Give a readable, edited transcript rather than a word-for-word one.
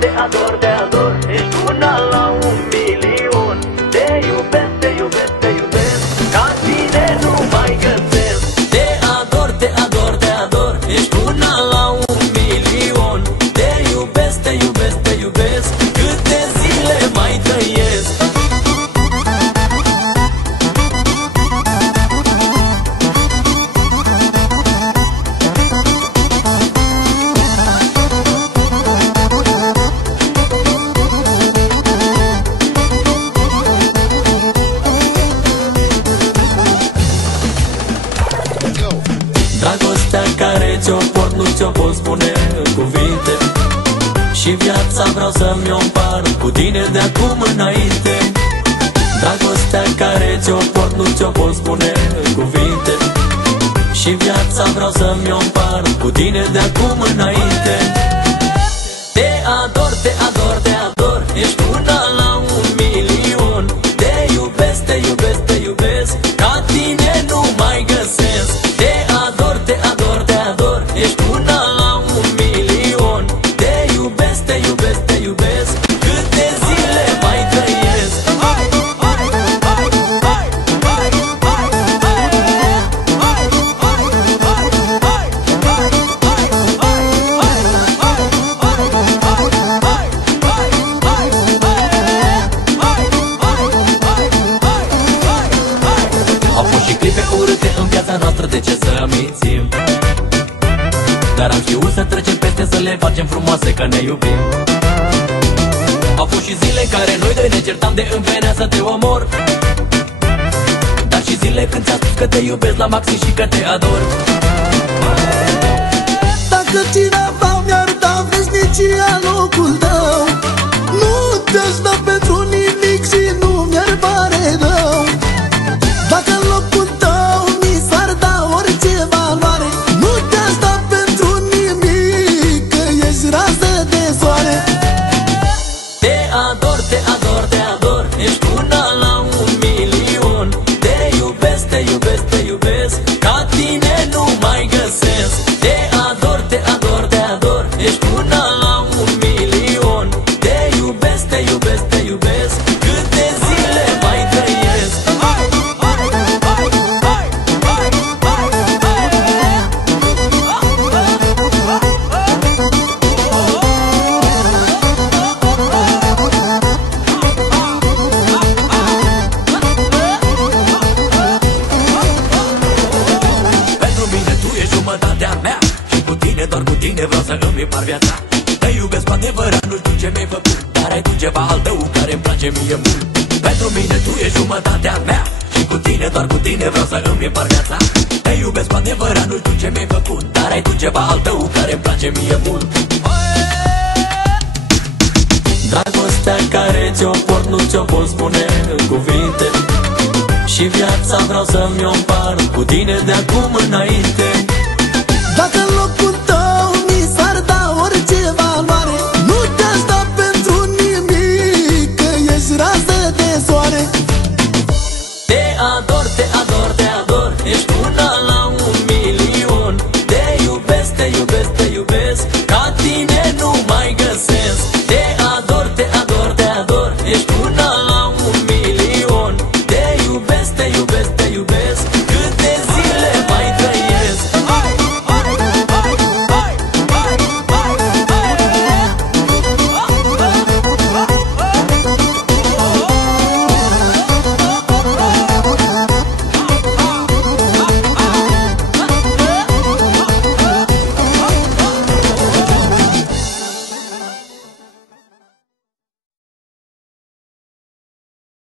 te ador, te ador. Ești una la 1.000.000. Te iubesc, te iubesc, te iubesc. Ca tine nu mai găsesc. Te ador, te ador, te ador. Ești una la 1.000.000. Te iubesc, te iubesc, te iubesc. Câte zile mai trăiesc. Dragostea care ți-o port nu ți-o pot spune în cuvinte. Și viața vreau să-mi o împart cu tine de acum înainte. Dragostea care ți-o port nu ți-o pot spune în cuvinte. Și viața vreau să-mi o împart cu tine de acum înainte. Te ador, te ador, te ador. Ești una la 1.000.000. Te iubesc, te iubesc, te iubesc. Ca tine nu mai găsesc. Te ador, te ador, te ador. Ești una la 1.000.000. Te iubesc, te iubesc, te iubesc. Câte zile mai trăiesc. Au fost și clipe urâte în viața noastră, de ce să amintim? Dar am știut să trecem peste, să le facem frumoase, că ne iubim. Au fost și zile care noi doi ne certam, de îmi venea să te omor. Dar și zile când ți-am spus că te iubesc la maxim și că te ador. Dacă cineva mi-ar da veșnicia locul tău, nu te-aș da pentru nimic și nu mi-ar pare rău. Dacă în locul tău mi s-ar da orice valoare, nu te-aș da pentru nimic, că ești rază de soare. Te ador, te ador, te ador. Ești una la 1.000.000. Te iubesc, te iubesc, te iubesc. Ca tine nu mai găsesc. Te ador, te ador, te ador. Ești una la 1.000.000. Te iubesc, te iubesc, te iubesc. Câte zile mai trăiesc. Pentru mine tu ești jumătatea mea și cu tine, doar cu tine vreau să îmi împart viața. Te iubesc cu adevărat, nu știu ce mi-ai făcut, dar ai tu ceva al tău care-mi place mie mult. Pentru mine tu ești jumătatea mea și cu tine, doar cu tine vreau să îmi împart viața. Te iubesc cu adevărat, nu știu ce mi-ai făcut, dar ai tu ceva al tău care-mi place mie mult. Dragostea care ți-o port nu ți-o pot spune în cuvinte. Și viața vreau să-mi o împart cu tine de acum înainte. Dacă în locul tău mi s-ar da orice valoare, nu te-aș da pentru nimic, că ești rază de soare. Te ador, te ador, te ador. Ești una la 1.000.000. Te iubesc, te iubesc, te iubesc. Ca tine nu